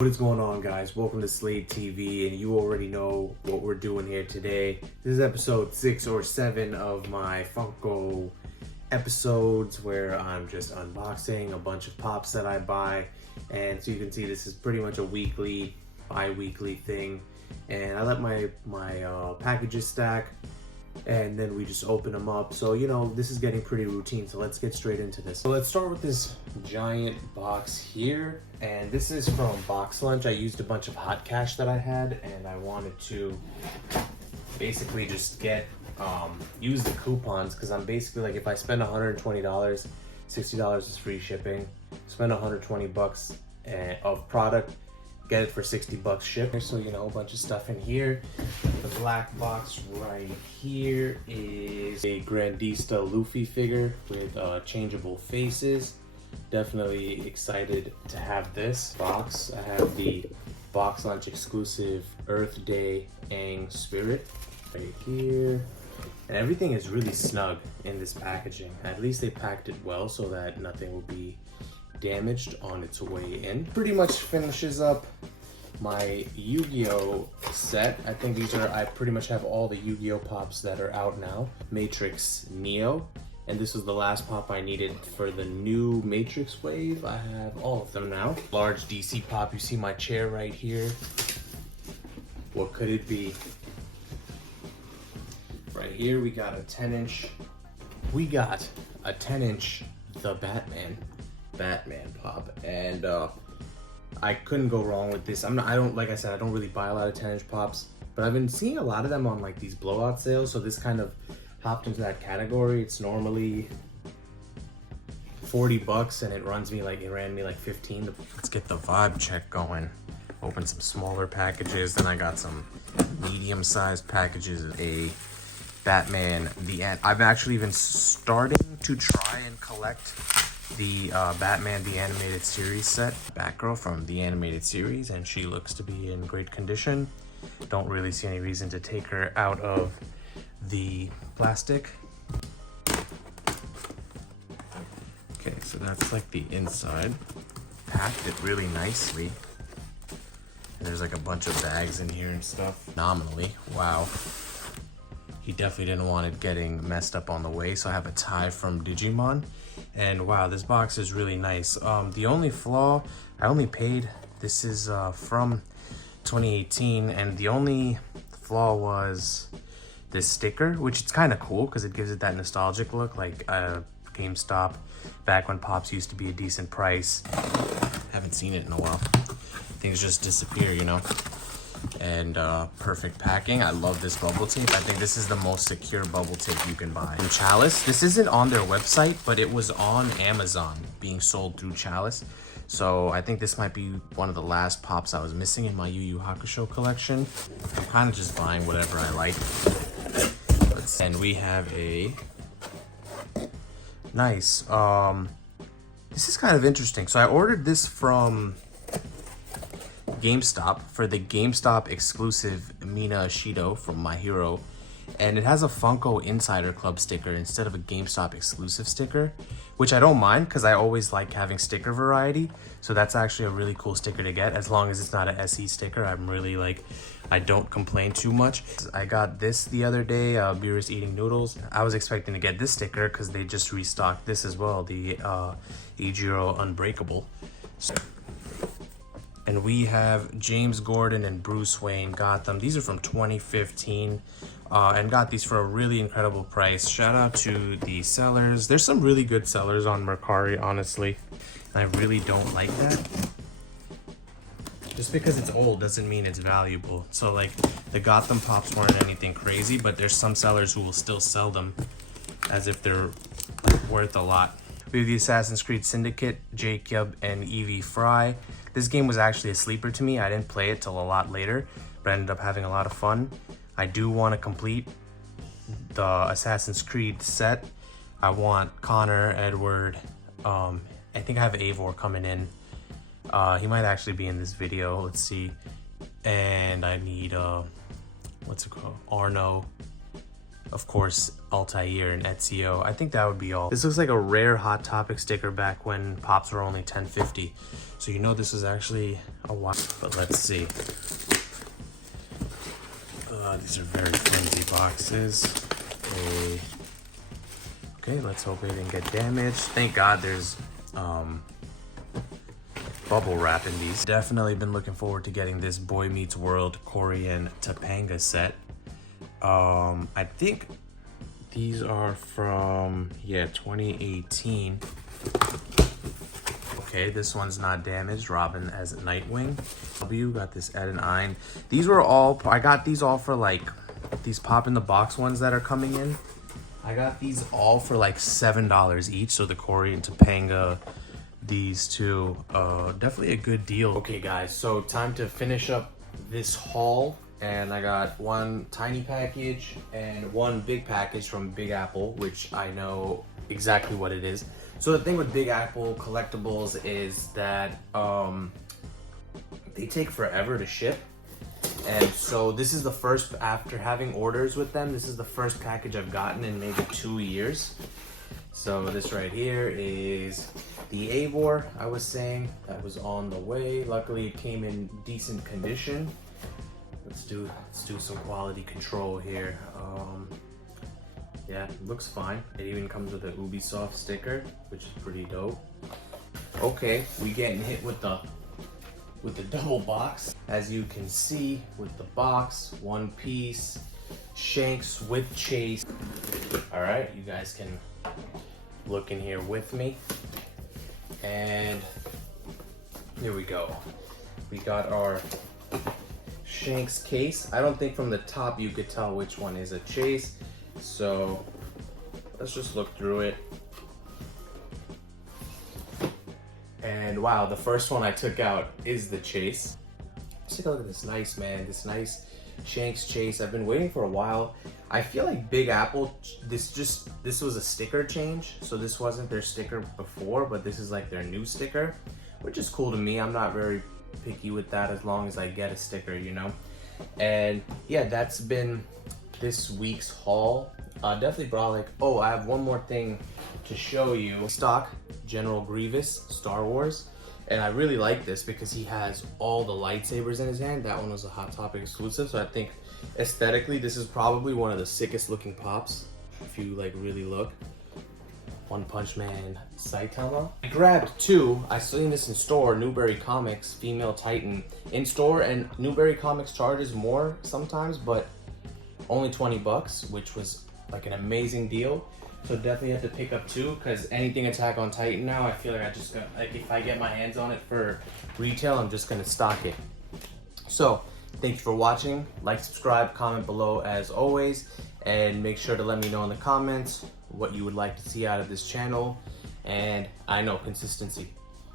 What is going on, guys? Welcome to Slade TV, and you already know what we're doing here today. This is episode 6 or 7 of my Funko episodes where I'm just unboxing a bunch of pops that I buy. And so you can see this is pretty much a weekly, bi-weekly thing. And I let my packages stack, and then we just open them up. So, you know, this is getting pretty routine, so let's get straight into this. So let's start with this giant box here, and this is from Box Lunch. I used a bunch of hot cash that I had, and I wanted to basically just get use the coupons, because I'm basically like, if I spend $120, $60 is free shipping. Spend 120 bucks of product, get it for 60 bucks shipped. So, you know, a bunch of stuff in here. The black box right here is a Grandista Luffy figure with changeable faces. Definitely excited to have this box. I have the Box Lunch exclusive Earth Day Aang Spirit right here. And everything is really snug in this packaging. At least they packed it well so that nothing will be damaged on its way in. Pretty much finishes up my Yu-Gi-Oh set. I think I pretty much have all the Yu-Gi-Oh pops that are out now. Matrix Neo, and this was the last pop I needed for the new Matrix wave. I have all of them now. Large DC pop, you see my chair right here. What could it be? Right here we got a 10-inch. We got a 10-inch The Batman pop, and I couldn't go wrong with this. Like I said, I don't really buy a lot of 10-inch pops, but I've been seeing a lot of them on like these blowout sales, so this kind of hopped into that category. It's normally 40 bucks and it ran me like 15. Let's get the vibe check going. Open some smaller packages, then I got some medium-sized packages. A Batman, I've actually been starting to try and collect the Batman the Animated Series set. Batgirl from the animated series, and she looks to be in great condition. Don't really see any reason to take her out of the plastic. Okay, so that's like the inside. Packed it really nicely. And there's like a bunch of bags in here and stuff. Nominally, wow. He definitely didn't want it getting messed up on the way, so I have a tie from Digimon. And wow, this box is really nice. The only flaw, I only paid, this is from 2018, and the only flaw was this sticker, which is kind of cool because it gives it that nostalgic look, like GameStop, back when pops used to be a decent price. Haven't seen it in a while. Things just disappear, you know? And perfect packing. I love this bubble tape. I think this is the most secure bubble tape you can buy. From Chalice, this isn't on their website, but it was on Amazon being sold through Chalice. So I think this might be one of the last pops I was missing in my Yu Yu Hakusho collection. I'm kind of just buying whatever I like. And we have a nice, this is kind of interesting. So I ordered this from GameStop for the GameStop exclusive Mina Ashido from My Hero, and it has a Funko Insider Club sticker instead of a GameStop exclusive sticker, which I don't mind because I always like having sticker variety. So that's actually a really cool sticker to get, as long as it's not an SE sticker. I'm really like, I don't complain too much. I got this the other day, Beerus Eating Noodles. I was expecting to get this sticker because they just restocked this as well, the Ejiro Unbreakable. And we have James Gordon and Bruce Wayne Gotham. These are from 2015, and got these for a really incredible price. Shout out to the sellers. There's some really good sellers on Mercari, honestly. And I really don't like that. Just because it's old doesn't mean it's valuable. So like the Gotham pops weren't anything crazy, but there's some sellers who will still sell them as if they're like worth a lot. We have the Assassin's Creed Syndicate, Jacob and Evie Frye. This game was actually a sleeper to me. I didn't play it till a lot later, but I ended up having a lot of fun. I do want to complete the Assassin's Creed set. I want Connor, Edward, I think I have Eivor coming in. He might actually be in this video, let's see. And I need, what's it called? Arno. of course, Altair and Ezio. I think that would be all. This looks like a rare Hot Topic sticker back when Pops were only $10.50. So you know this is actually a while, but let's see. These are very flimsy boxes. Okay, let's hope they didn't get damaged. Thank God there's bubble wrap in these. Definitely been looking forward to getting this Boy Meets World Korean Topanga set. I think these are from 2018. Okay, this one's not damaged. Robin as Nightwing. W got this Ed and Ein. These were all, I got these all for like these pop in the box ones that are coming in. I got these all for like $7 each. So the Korean Topanga, these two, definitely a good deal. Okay guys, so time to finish up this haul. And I got one tiny package and one big package from Big Apple, which I know exactly what it is. So the thing with Big Apple collectibles is that they take forever to ship. And so this is the first, after having orders with them, this is the first package I've gotten in maybe 2 years. So this right here is the Eivor I was saying that was on the way. Luckily it came in decent condition. Let's do some quality control here. Yeah, it looks fine. It even comes with a Ubisoft sticker, which is pretty dope. Okay, we getting hit with the double box. As you can see with the box, one piece, Shanks with Chase. All right, you guys can look in here with me. And here we go. We got our Shanks case. I don't think from the top you could tell which one is a Chase, so let's just look through it. And wow, the first one I took out is the Chase. Let's take a look at this nice, man, this nice Shanks Chase. I've been waiting for a while. I feel like Big Apple, this was a sticker change, so this wasn't their sticker before, but this is like their new sticker, which is cool to me. I'm not very picky with that as long as I get a sticker, you know. And yeah, that's been this week's haul. Definitely brought like, oh, I have one more thing to show you. Stock General Grievous Star Wars, and I really like this because he has all the lightsabers in his hand. That one was a Hot Topic exclusive, so I think aesthetically this is probably one of the sickest looking pops if you like really look. One Punch Man Saitama. I grabbed two. I seen this in store, Newberry Comics, Female Titan in store, and Newberry Comics charges more sometimes, but only 20 bucks, which was like an amazing deal. So definitely have to pick up two, because anything Attack on Titan now, I feel like I just got, like, if I get my hands on it for retail, I'm just gonna stock it. So thank you for watching. Like, subscribe, comment below as always, and make sure to let me know in the comments what you would like to see out of this channel. And I know, consistency.